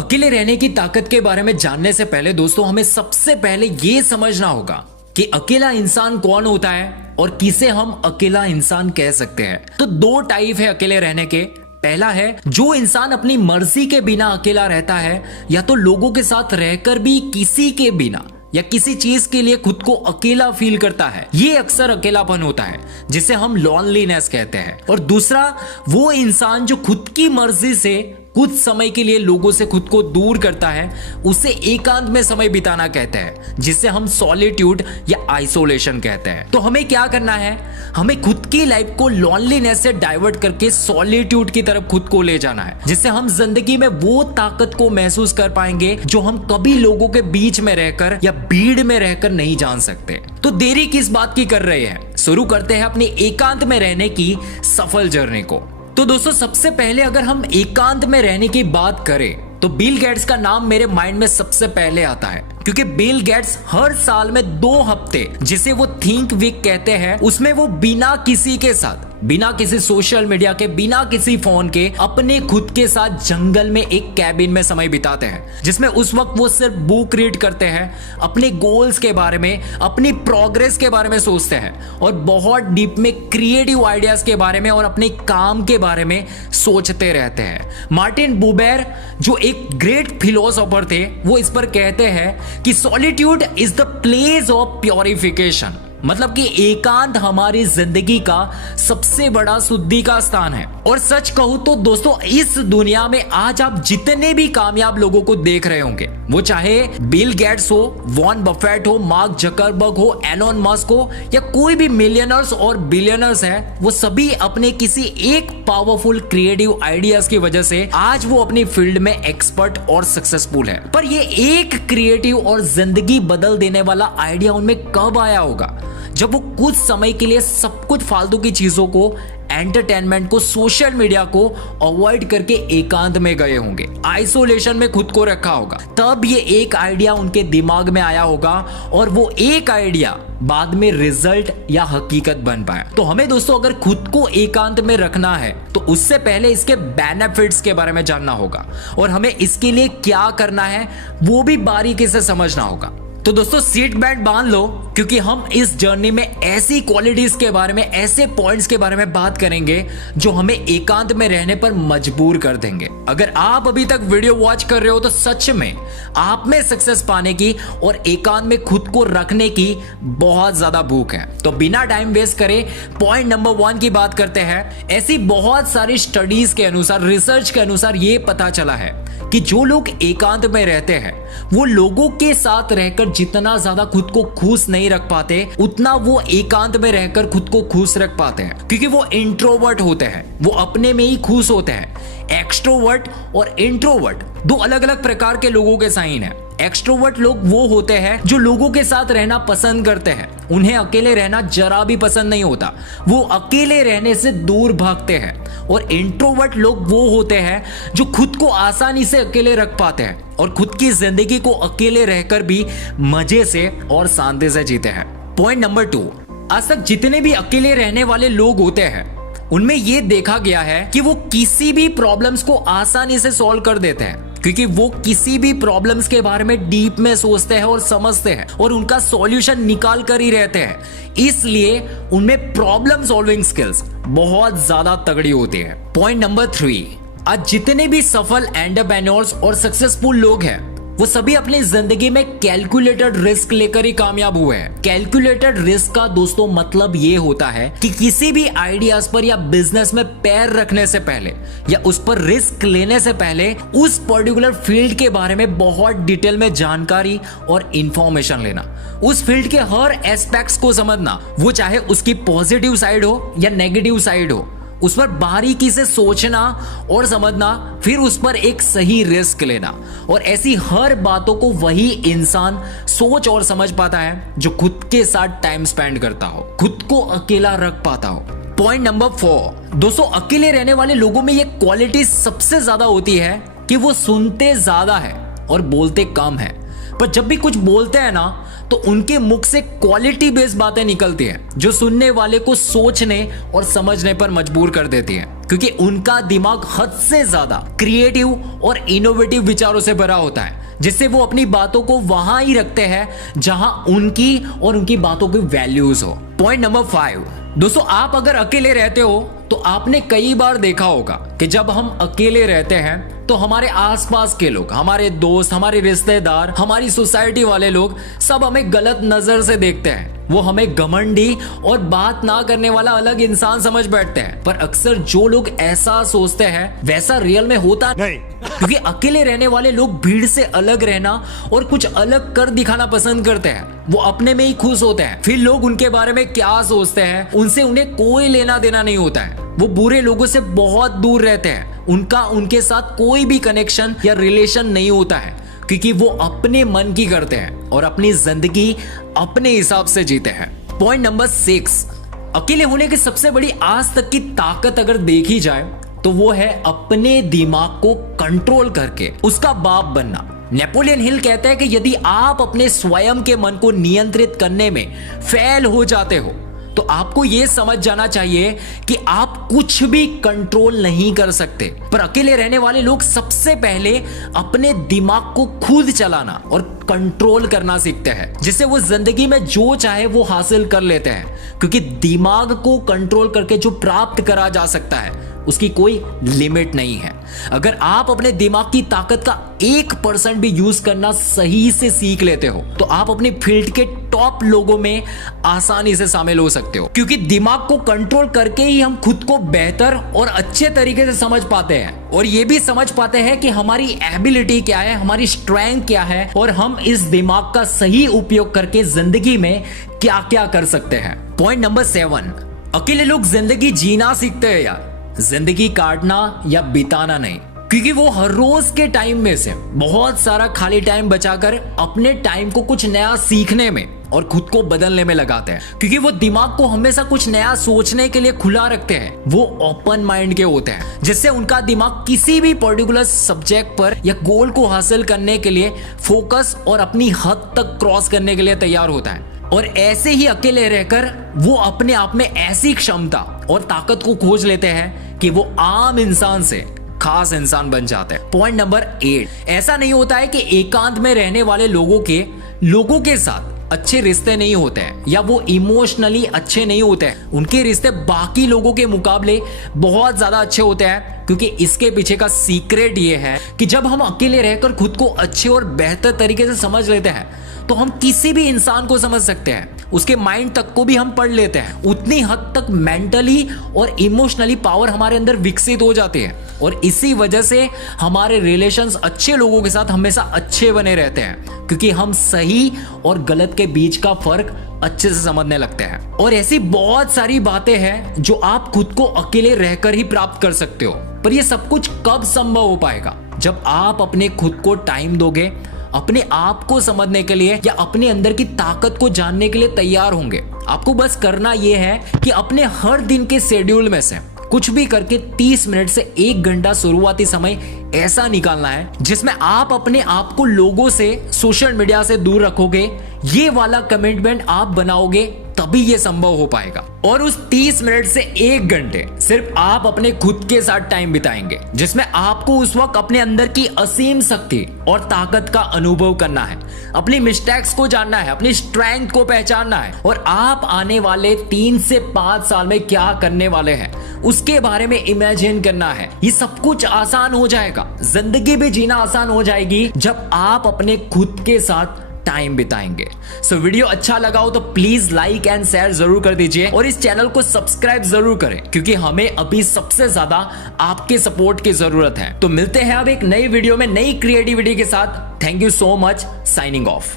अकेले रहने की ताकत के बारे में जानने से पहले दोस्तों हमें सबसे पहले ये समझना होगा कि अकेला इंसान कौन होता है और किसे हम अकेला इंसान कह सकते हैं। तो दो टाइप है अकेले रहने के। पहला है जो इंसान अपनी मर्जी के बिना अकेला रहता है, या तो लोगों के साथ रहकर भी किसी के बिना या किसी चीज के लिए खुद को अकेला फील करता है। ये अक्सर अकेलापन होता है जिसे हम लॉनलीनेस कहते हैं। और दूसरा वो इंसान जो खुद की मर्जी से कुछ समय के लिए लोगों से खुद को दूर करता है, उसे एकांत में समय बिताना कहते हैं, जिसे हम सॉलिट्यूड या आइसोलेशन कहते हैं। तो हमें क्या करना है, हमें खुद की लाइफ को लॉनलीनेस से डाइवर्ट करके सॉलिट्यूड की तरफ खुद को ले जाना है, जिससे हम जिंदगी में वो ताकत को महसूस कर पाएंगे जो हम कभी लोगों के बीच में रहकर या भीड़ में रहकर नहीं जान सकते। तो देरी किस बात की कर रहे हैं, शुरू करते हैं अपनी एकांत में रहने की सफल जर्नी को। तो दोस्तों सबसे पहले अगर हम एकांत में रहने की बात करें तो बिल गेट्स का नाम मेरे माइंड में सबसे पहले आता है, क्योंकि बिल गेट्स हर साल में 2 हफ्ते जिसे वो थिंक वीक कहते हैं, उसमें वो बिना किसी के साथ, बिना किसी सोशल मीडिया के, बिना किसी फोन के, अपने खुद के साथ जंगल में एक कैबिन में समय बिताते हैं, जिसमें उस वक्त वो सिर्फ बुक रीड करते हैं, अपने गोल्स के बारे में, अपनी प्रोग्रेस के बारे में सोचते हैं और बहुत डीप में क्रिएटिव आइडियाज के बारे में और अपने काम के बारे में सोचते रहते हैं। मार्टिन बुबर जो एक ग्रेट फिलोसोफर थे, वो इस पर कहते हैं कि solitude is the place of purification, मतलब कि एकांत हमारी जिंदगी का सबसे बड़ा शुद्धि का स्थान है। और सच कहूं तो दोस्तों इस दुनिया में आज आप जितने भी कामयाब लोगों को देख रहे होंगे, वो चाहे बिल गेट्स हो, वॉरेन बफेट हो, मार्क जकरबर्ग हो, एलोन मस्क हो, या कोई भी मिलियनर्स और बिलियनर्स हैं, वो सभी अपने किसी एक पावरफुल क्रिएटिव आइडियाज की वजह से आज वो अपनी फील्ड में एक्सपर्ट और सक्सेसफुल है। पर ये एक क्रिएटिव और जिंदगी बदल देने वाला आइडिया उनमें कब आया होगा, जब वो कुछ समय के लिए सब कुछ फालतू की चीजों को, एंटरटेनमेंट को, सोशल मीडिया को अवॉइड करके एकांत में गए होंगे, आइसोलेशन में खुद को रखा होगा। तब ये एक आइडिया उनके दिमाग में आया होगा और वो एक आइडिया बाद में रिजल्ट या हकीकत बन पाया। तो हमें दोस्तों अगर खुद को एकांत में रखना है तो उससे पहले इसके बेनिफिट्स के बारे में जानना होगा और हमें इसके लिए क्या करना है वो भी बारीकी से समझना होगा। तो दोस्तों सीट बेल्ट बांध लो, क्योंकि हम इस जर्नी में ऐसी क्वालिटीज के बारे में, ऐसे पॉइंट्स के बारे में बात करेंगे जो हमें एकांत में रहने पर मजबूर कर देंगे। अगर आप अभी तक वीडियो वॉच कर रहे हो तो सच में आप में सक्सेस पाने की और एकांत में खुद को रखने की बहुत ज्यादा भूख है। तो बिना टाइम वेस्ट करे पॉइंट नंबर 1 की बात करते हैं। ऐसी बहुत सारी स्टडीज के अनुसार, रिसर्च के अनुसार ये पता चला है कि जो लोग एकांत में रहते हैं वो लोगों के साथ रहकर जितना ज्यादा खुद को खुश नहीं रख पाते, उतना वो एकांत में रहकर खुद को खुश रख पाते हैं, क्योंकि वो इंट्रोवर्ट होते हैं, वो अपने में ही खुश होते हैं। एक्सट्रोवर्ट और इंट्रोवर्ट 2 अलग अलग प्रकार के लोगों के साइन है। एक्सट्रोवर्ट लोग वो होते हैं जो लोगों के साथ रहना पसंद करते हैं, उन्हें अकेले रहना जरा भी पसंद नहीं होता, वो अकेले रहने से दूर भागते हैं। और इंट्रोवर्ट लोग वो होते हैं जो खुद को आसानी से अकेले रख पाते हैं और खुद की जिंदगी को अकेले रहकर भी मजे से और शांति से जीते हैं। पॉइंट नंबर 2, आज तक जितने भी अकेले रहने वाले लोग होते हैं उनमें यह देखा गया है कि वो किसी भी प्रॉब्लम्स को आसानी से सॉल्व कर देते हैं, क्योंकि वो किसी भी प्रॉब्लम्स के बारे में डीप में सोचते हैं और समझते हैं और उनका सॉल्यूशन निकाल कर ही रहते हैं। इसलिए उनमें प्रॉब्लम सॉल्विंग स्किल्स बहुत ज्यादा तगड़ी होती है। पॉइंट नंबर 3, आज जितने भी सफल एंटरप्रेन्योर्स और सक्सेसफुल लोग हैं वो सभी अपनी जिंदगी में कैलकुलेटेड रिस्क लेकर ही कामयाब हुए हैं। कैलकुलेटेड रिस्क का दोस्तों मतलब ये होता है कि किसी भी आइडियाज पर या बिजनेस में पैर रखने से पहले या उस पर रिस्क लेने से पहले उस पर्टिकुलर फील्ड के बारे में बहुत डिटेल में जानकारी और इंफॉर्मेशन लेना, उस फील्ड के हर एस्पेक्ट्स को समझना, वो चाहे उसकी पॉजिटिव साइड हो या नेगेटिव साइड हो, उस पर बारीकी से सोचना और समझना, फिर उस पर एक सही रिस्क लेना। और ऐसी हर बातों को वही इंसान सोच और समझ पाता है जो खुद के साथ टाइम स्पेंड करता हो, खुद को अकेला रख पाता हो। पॉइंट नंबर 4, दोस्तों अकेले रहने वाले लोगों में ये क्वालिटी सबसे ज्यादा होती है कि वो सुनते ज्यादा है और बोलते कम है। पर जब भी कुछ बोलते हैं ना तो उनके मुख से क्वालिटी बेस्ड बातें निकलती हैं जो सुनने वाले को सोचने और समझने पर मजबूर कर देती हैं, क्योंकि उनका दिमाग हद से ज्यादा क्रिएटिव और इनोवेटिव विचारों से भरा होता है, जिससे वो अपनी बातों को वहां ही रखते हैं जहां उनकी और उनकी बातों की वैल्यूज हो। पॉइंट नंबर 5, दोस्तों आप अगर अकेले रहते हो तो आपने कई बार देखा होगा कि जब हम अकेले रहते हैं तो हमारे आसपास के लोग, हमारे दोस्त, हमारे रिश्तेदार, हमारी सोसाइटी वाले लोग सब हमें गलत नजर से देखते हैं। वो हमें घमंडी और बात ना करने वाला अलग इंसान समझ बैठते हैं, पर अक्सर जो लोग ऐसा सोचते हैं वैसा रियल में होता नहीं, क्योंकि अकेले रहने वाले लोग भीड़ से अलग रहना और कुछ अलग कर दिखाना पसंद करते हैं। वो अपने में ही खुश होते हैं, फिर लोग उनके बारे में क्या सोचते हैं उनसे उन्हें कोई लेना देना नहीं होता है। वो बुरे लोगों से बहुत दूर रहते हैं, उनका उनके साथ कोई भी कनेक्शन या रिलेशन नहीं होता है, क्योंकि वो अपने मन की करते हैं और अपनी जिंदगी अपने हिसाब से जीते हैं। पॉइंट नंबर 6, अकेले होने की सबसे बड़ी आज तक की ताकत अगर देखी जाए तो वो है अपने दिमाग को कंट्रोल करके उसका बाप बनना। नेपोलियन हिल कहते हैं कि यदि आप अपने स्वयं के मन को नियंत्रित करने में फेल हो जाते हो तो आपको यह समझ जाना चाहिए कि आप कुछ भी कंट्रोल नहीं कर सकते। पर अकेले रहने वाले लोग सबसे पहले अपने दिमाग को खुद चलाना और कंट्रोल करना सीखते हैं, जिससे वो जिंदगी में जो चाहे वो हासिल कर लेते हैं, क्योंकि दिमाग को कंट्रोल करके जो प्राप्त करा जा सकता है उसकी कोई लिमिट नहीं है। अगर आप अपने दिमाग की ताकत का 1% भी यूज करना सही से सीख लेते हो तो आप अपनी फील्ड के टॉप लोगों में आसानी से शामिल हो सकते हो, क्योंकि दिमाग को कंट्रोल करके ही हम खुद को बेहतर और अच्छे तरीके से समझ पाते हैं और ये भी समझ पाते हैं कि हमारी एबिलिटी क्या है, हमारी स्ट्रेंथ क्या है और हम इस दिमाग का सही उपयोग करके जिंदगी में क्या क्या कर सकते हैं। पॉइंट नंबर 7, अकेले लोग जिंदगी जीना सीखते हैं यार, जिंदगी काटना या बिताना नहीं, क्योंकि वो हर रोज के टाइम में से बहुत सारा खाली टाइम बचाकर अपने टाइम को कुछ नया सीखने में और खुद को बदलने में लगाते हैं, क्योंकि वो दिमाग को हमेशा कुछ नया सोचने के लिए खुला रखते हैं। वो ओपन माइंड के होते हैं, जिससे उनका दिमाग किसी भी पर्टिकुलर सब्जेक्ट पर या गोल को हासिल करने के लिए फोकस और अपनी हद तक क्रॉस करने के लिए तैयार होता है। और ऐसे ही अकेले रहकर वो अपने आप में ऐसी क्षमता और ताकत को खोज लेते हैं कि वो आम इंसान से खास इंसान बन जाते हैं। पॉइंट नंबर 8, ऐसा नहीं होता है कि एकांत में रहने वाले लोगों के साथ अच्छे रिश्ते नहीं होते हैं या वो इमोशनली अच्छे नहीं होते हैं। उनके रिश्ते बाकी लोगों के मुकाबले बहुत ज्यादा अच्छे होते हैं, क्योंकि इसके पीछे का सीक्रेट ये है कि जब हम अकेले रहकर खुद को अच्छे और बेहतर तरीके से समझ लेते हैं तो हम किसी भी इंसान को समझ सकते हैं, उसके माइंड तक को भी हम पढ़ लेते हैं। उतनी हद तक मेंटली और इमोशनली पावर हमारे अंदर विकसित हो जाती है और इसी वजह से हमारे रिलेशंस अच्छे लोगों के साथ हमेशा अच्छे बने रहते हैं, क्योंकि हम सही और गलत के बीच का फर्क अच्छे से समझने लगते हैं। और ऐसी बहुत सारी बातें हैं जो आप खुद को अकेले रहकर ही प्राप्त कर सकते हो, पर यह सब कुछ कब संभव हो पाएगा? जब आप अपने खुद को टाइम दोगे, अपने आप को समझने के लिए या अपने अंदर की ताकत को जानने के लिए तैयार होंगे। आपको बस करना यह है कि अपने हर दिन के शेड्यूल में से कुछ भी करके 30 मिनट से 1 घंटा शुरुआती समय ऐसा निकालना है जिसमें आप अपने आप को लोगों से, सोशल मीडिया से दूर रखोगे। ये वाला कमिटमेंट आप बनाओगे तभी ये संभव हो पाएगा। और उस 30 मिनट से 1 घंटे सिर्फ आप अपने खुद के साथ टाइम बिताएंगे, जिसमें आपको उस वक्त अपने अंदर की असीम शक्ति और ताकत का अनुभव करना है, अपनी मिस्टेक्स को जानना है, अपनी स्ट्रेंथ को पहचानना है और आप आने वाले 3 से 5 साल में क्या करने वाले हैं उसके बारे में इमेजिन करना है। ये सब कुछ आसान हो जाएगा, जिंदगी भी जीना आसान हो जाएगी जब आप अपने खुद के साथ टाइम बिताएंगे। सो वीडियो अच्छा लगा हो तो प्लीज लाइक एंड शेयर जरूर कर दीजिए और इस चैनल को सब्सक्राइब जरूर करें, क्योंकि हमें अभी सबसे ज्यादा आपके सपोर्ट की जरूरत है। तो मिलते हैं अब एक नई वीडियो में नई क्रिएटिविटी के साथ। Thank you so much. Signing off.